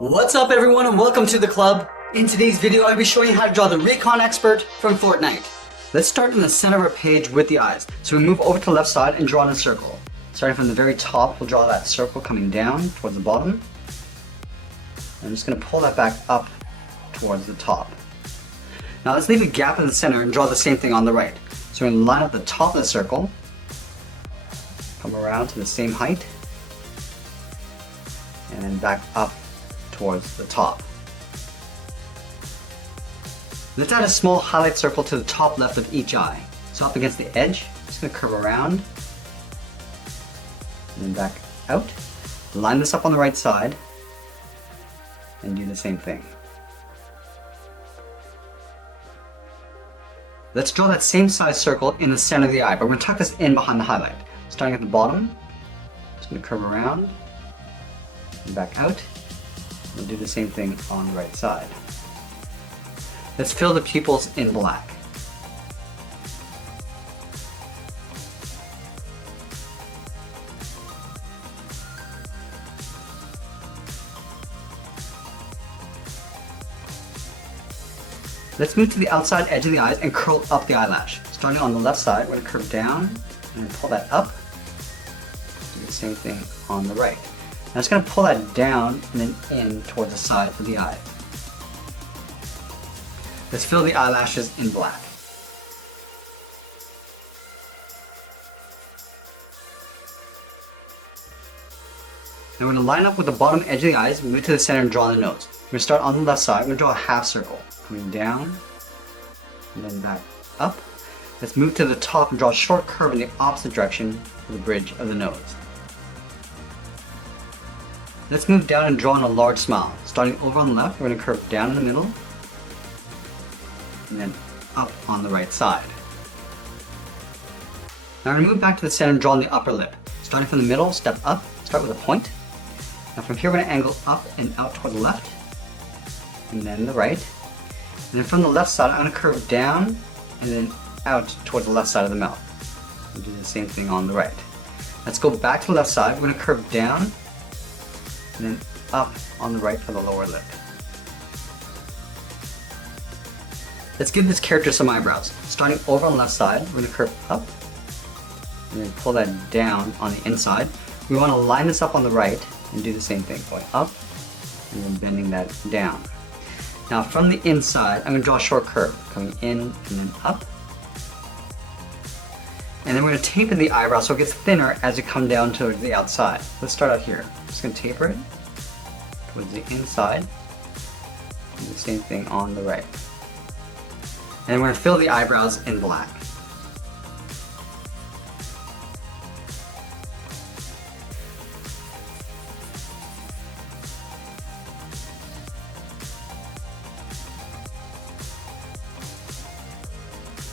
What's up everyone and welcome to the club. In today's video I'll be showing you how to draw the Recon expert from Fortnite. Let's start in the center of our page with the eyes. So we move over to the left side and draw in a circle. Starting from the very top, we'll draw that circle coming down towards the bottom. I'm just going to pull that back up towards the top. Now let's leave a gap in the center and draw the same thing on the right. So we're going to line up the top of the circle, come around to the same height, and then back up towards the top. Let's add a small highlight circle to the top left of each eye. So up against the edge, just going to curve around, and then back out. Line this up on the right side, and do the same thing. Let's draw that same size circle in the center of the eye, but we're going to tuck this in behind the highlight. Starting at the bottom, just going to curve around, and back out. We'll do the same thing on the right side. Let's fill the pupils in black. Let's move to the outside edge of the eyes and curl up the eyelash. Starting on the left side, we're going to curve down and then pull that up. Do the same thing on the right. Now it's going to pull that down and then in towards the side of the eye. Let's fill the eyelashes in black. Now we're going to line up with the bottom edge of the eyes, move to the center and draw the nose. We're going to start on the left side, we're going to draw a half circle. Coming down and then back up. Let's move to the top and draw a short curve in the opposite direction for the bridge of the nose. Let's move down and draw in a large smile. Starting over on the left, we're going to curve down in the middle and then up on the right side. Now we're going to move back to the center and draw in the upper lip. Starting from the middle, step up, start with a point. Now from here we're going to angle up and out toward the left and then the right. And then from the left side, I'm going to curve down and then out toward the left side of the mouth. We'll do the same thing on the right. Let's go back to the left side. We're going to curve down and then up on the right for the lower lip. Let's give this character some eyebrows. Starting over on the left side, we're going to curve up and then pull that down on the inside. We want to line this up on the right and do the same thing, going up and then bending that down. Now from the inside, I'm going to draw a short curve, coming in and then up. And then we're going to taper the eyebrow so it gets thinner as you come down to the outside. Let's start out here. I'm just going to taper it towards the inside. Do the same thing on the right. And we're going to fill the eyebrows in black.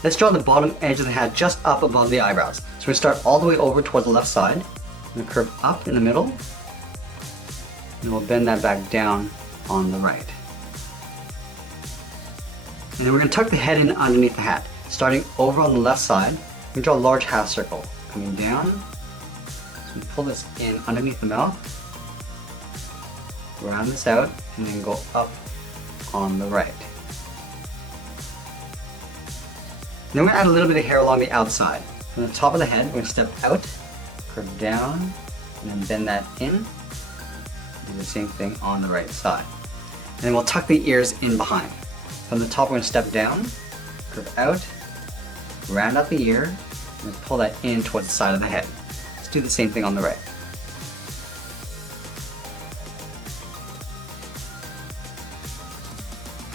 Let's draw the bottom edge of the hat just up above the eyebrows. So we start all the way over towards the left side. We're going to curve up in the middle. And we'll bend that back down on the right. And then we're going to tuck the head in underneath the hat. Starting over on the left side, we draw a large half circle. Coming down. So we pull this in underneath the mouth. Round this out and then go up on the right. Then we're going to add a little bit of hair along the outside. From the top of the head, we're going to step out, curve down, and then bend that in. Do the same thing on the right side. And then we'll tuck the ears in behind. From the top, we're going to step down, curve out, round out the ear, and then pull that in towards the side of the head. Let's do the same thing on the right.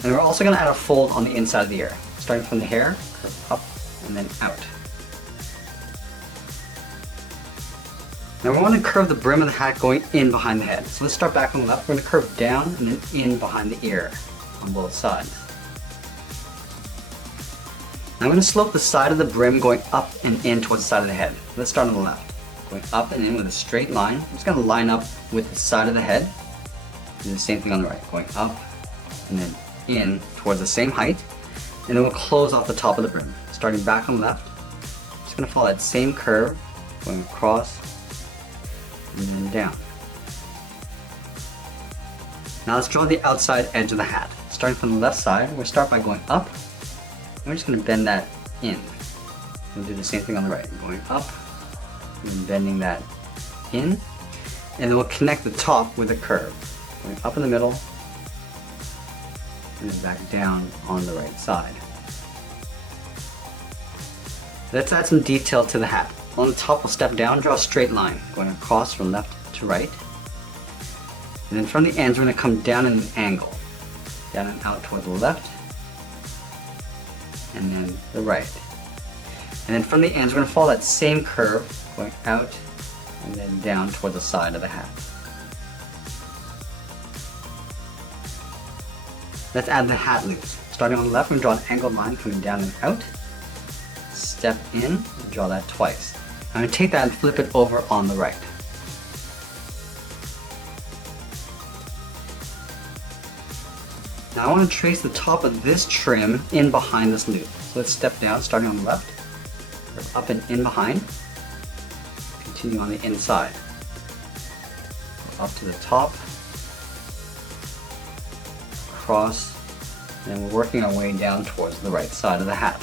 And we're also going to add a fold on the inside of the ear. Starting from the hair, curve up and then out. Now we want to curve the brim of the hat going in behind the head. So let's start back on the left. We're going to curve down and then in behind the ear on both sides. Now I'm going to slope the side of the brim going up and in towards the side of the head. Let's start on the left. Going up and in with a straight line. I'm just going to line up with the side of the head. Do the same thing on the right. Going up and then in towards the same height. And then we'll close off the top of the brim. Starting back on the left, just going to follow that same curve, going across and then down. Now let's draw the outside edge of the hat. Starting from the left side, we'll start by going up, and we're just going to bend that in. We'll do the same thing on the right, going up, and bending that in, and then we'll connect the top with a curve, going up in the middle, and then back down on the right side. Let's add some detail to the hat. On the top, we'll step down, draw a straight line, going across from left to right. And then from the ends, we're going to come down in an angle, down and out toward the left, and then the right. And then from the ends, we're going to follow that same curve, going out and then down toward the side of the hat. Let's add the hat loops. Starting on the left, we draw an angled line coming down and out. Step in and draw that twice. I'm going to take that and flip it over on the right. Now I want to trace the top of this trim in behind this loop. So let's step down, starting on the left, up and in behind, continue on the inside, up to the top, across, and we're working our way down towards the right side of the hat.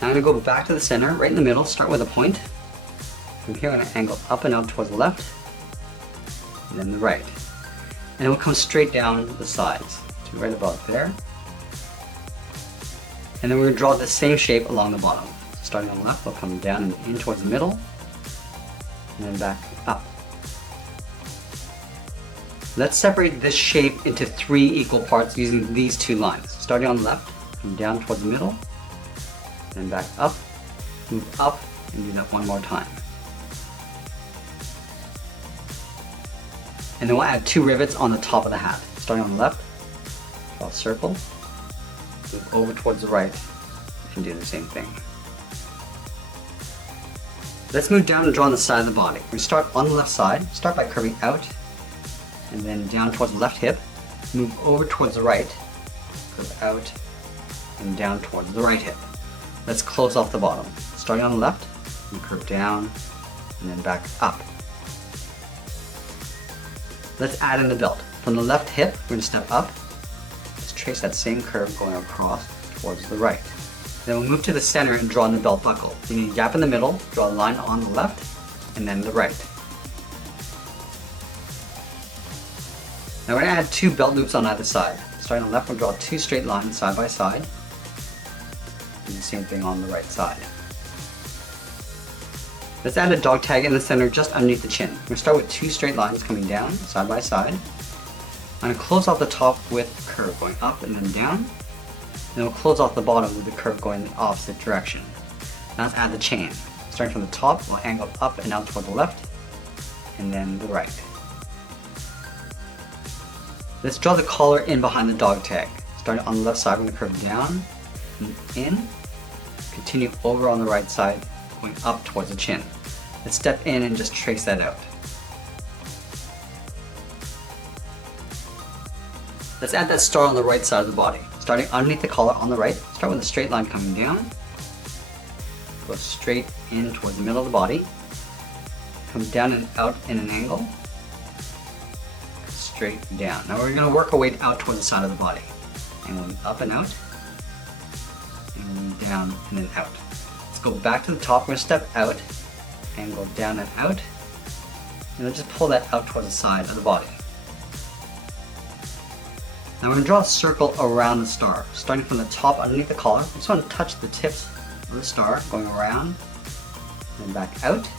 Now I'm going to go back to the center, right in the middle, start with a point. From here I'm going to angle up and out towards the left, and then the right. And we'll come straight down the sides, to right about there. And then we're going to draw the same shape along the bottom. So starting on the left, we'll come down and in towards the middle, and then back up. Let's separate this shape into 3 equal parts using these 2 lines. Starting on the left, come down towards the middle, then back up, move up, and do that one more time. And then we'll add 2 rivets on the top of the hat. Starting on the left, draw a circle, move over towards the right, and do the same thing. Let's move down and draw on the side of the body. We start on the left side, start by curving out, and then down towards the left hip, move over towards the right, curve out, and down towards the right hip. Let's close off the bottom. Starting on the left, we curve down, and then back up. Let's add in the belt. From the left hip, we're going to step up. Let's trace that same curve going across towards the right. Then we'll move to the center and draw in the belt buckle. You need a gap in the middle, draw a line on the left, and then the right. Now we're going to add 2 belt loops on either side. Starting on the left, we'll draw 2 straight lines side by side. Do the same thing on the right side. Let's add a dog tag in the center just underneath the chin. We're going to start with 2 straight lines coming down, side by side. I'm going to close off the top with a curve going up and then down. And we'll close off the bottom with the curve going in the opposite direction. Now let's add the chain. Starting from the top, we'll angle up and out toward the left, and then the right. Let's draw the collar in behind the dog tag. Starting on the left side, we're going to curve down and in. Continue over on the right side, going up towards the chin. Let's step in and just trace that out. Let's add that star on the right side of the body. Starting underneath the collar on the right, start with a straight line coming down, go straight in towards the middle of the body, come down and out in an angle, straight down. Now we're going to work our way out towards the side of the body. Angling up and out, angling down and then out. Let's go back to the top, we're going to step out, angle down and out, and then just pull that out towards the side of the body. Now we're going to draw a circle around the star. Starting from the top underneath the collar, I just want to touch the tips of the star, going around, and back out.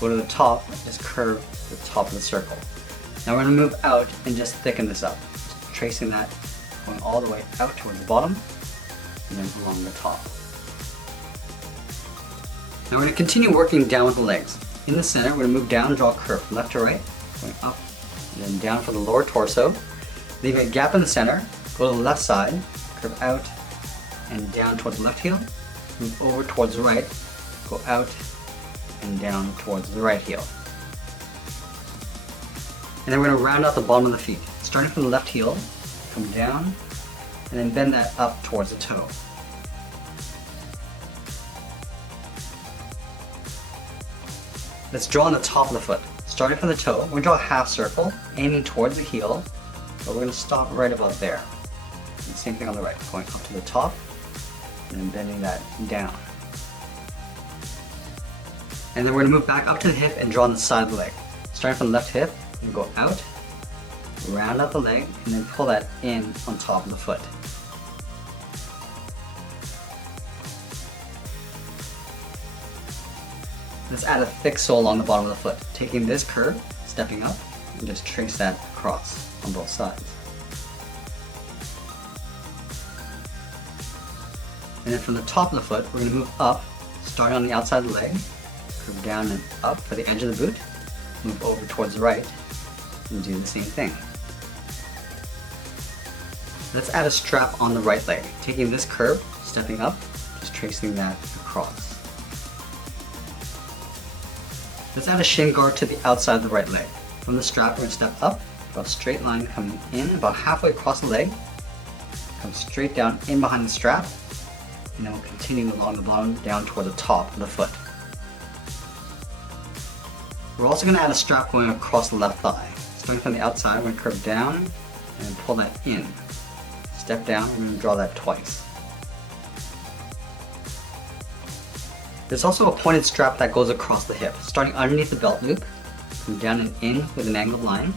Go to the top, just curve the top of the circle. Now we're going to move out and just thicken this up. Just tracing that, going all the way out towards the bottom, and then along the top. Now we're going to continue working down with the legs. In the center, we're going to move down and draw a curve from left to right, going up, and then down for the lower torso. Leaving a gap in the center, go to the left side, curve out and down towards the left heel, move over towards the right, go out and down towards the right heel. And then we're going to round out the bottom of the feet. Starting from the left heel, come down, and then bend that up towards the toe. Let's draw on the top of the foot. Starting from the toe, we're going to draw a half circle, aiming towards the heel, but we're going to stop right about there. And same thing on the right, going up to the top, and then bending that down. And then we're going to move back up to the hip and draw on the side of the leg. Starting from the left hip, and go out, round out the leg, and then pull that in on top of the foot. Let's add a thick sole on the bottom of the foot. Taking this curve, stepping up, and just trace that across on both sides. And then from the top of the foot, we're going to move up, starting on the outside of the leg, curve down and up for the edge of the boot, move over towards the right, and do the same thing. Let's add a strap on the right leg. Taking this curve, stepping up, just tracing that across. Let's add a shin guard to the outside of the right leg. From the strap, we're going to step up, draw a straight line coming in about halfway across the leg, come straight down in behind the strap, and then we'll continue along the bottom down toward the top of the foot. We're also going to add a strap going across the left thigh. Starting from the outside, we're going to curve down and pull that in. Step down, we're going to draw that twice. There's also a pointed strap that goes across the hip, starting underneath the belt loop, come down and in with an angled line,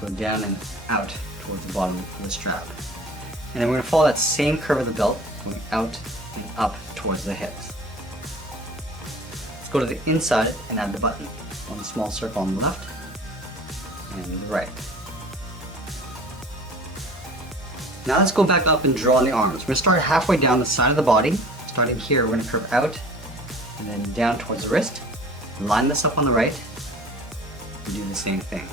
go down and out towards the bottom of the strap. And then we're going to follow that same curve of the belt, going out and up towards the hips. Let's go to the inside and add the button. One small circle on the left and the right. Now let's go back up and draw on the arms. We're going to start halfway down the side of the body. Starting here, we're going to curve out and then down towards the wrist. Line this up on the right and do the same thing.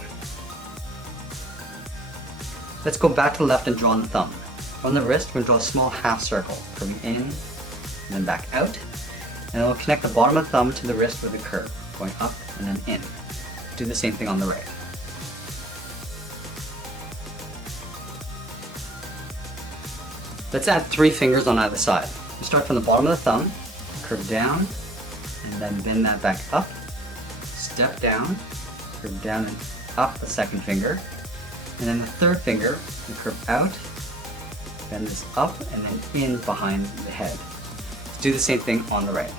Let's go back to the left and draw on the thumb. From the wrist, we're going to draw a small half circle, curving in and then back out. And then we'll connect the bottom of the thumb to the wrist with a curve, going up and then in. Do the same thing on the right. Let's add 3 fingers on either side. We start from the bottom of the thumb, curve down, and then bend that back up, step down, curve down and up the second finger, and then the third finger, we curve out, bend this up, and then in behind the head. Let's do the same thing on the right.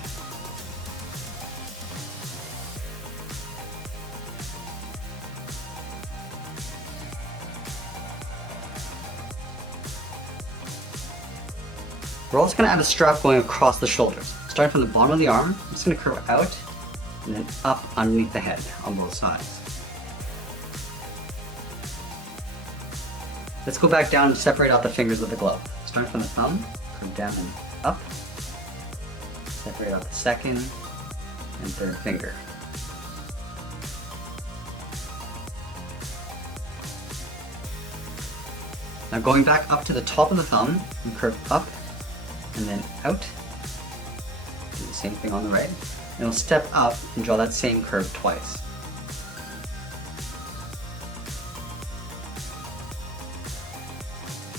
We're also going to add a strap going across the shoulders. Starting from the bottom of the arm, I'm just going to curve out and then up underneath the head on both sides. Let's go back down and separate out the fingers of the glove. Starting from the thumb, curve down and up, separate out the second and third finger. Now going back up to the top of the thumb, and curve up and then out. Do the same thing on the right. And we'll step up and draw that same curve twice.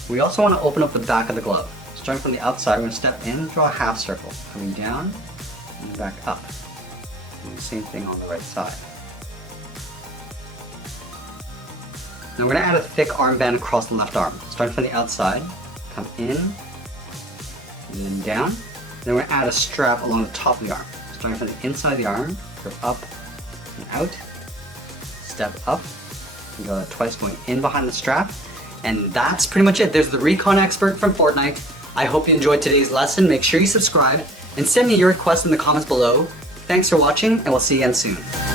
We also want to open up the back of the glove. Starting from the outside, we're going to step in and draw a half circle, coming down and back up. Do the same thing on the right side. Now we're going to add a thick armband across the left arm. Starting from the outside, come in, and then down. Then we're going to add a strap along the top of the arm. Starting from the inside of the arm, curve up and out, step up, and go twice going in behind the strap. And that's pretty much it. There's the Recon expert from Fortnite. I hope you enjoyed today's lesson. Make sure you subscribe and send me your requests in the comments below. Thanks for watching, and we'll see you again soon.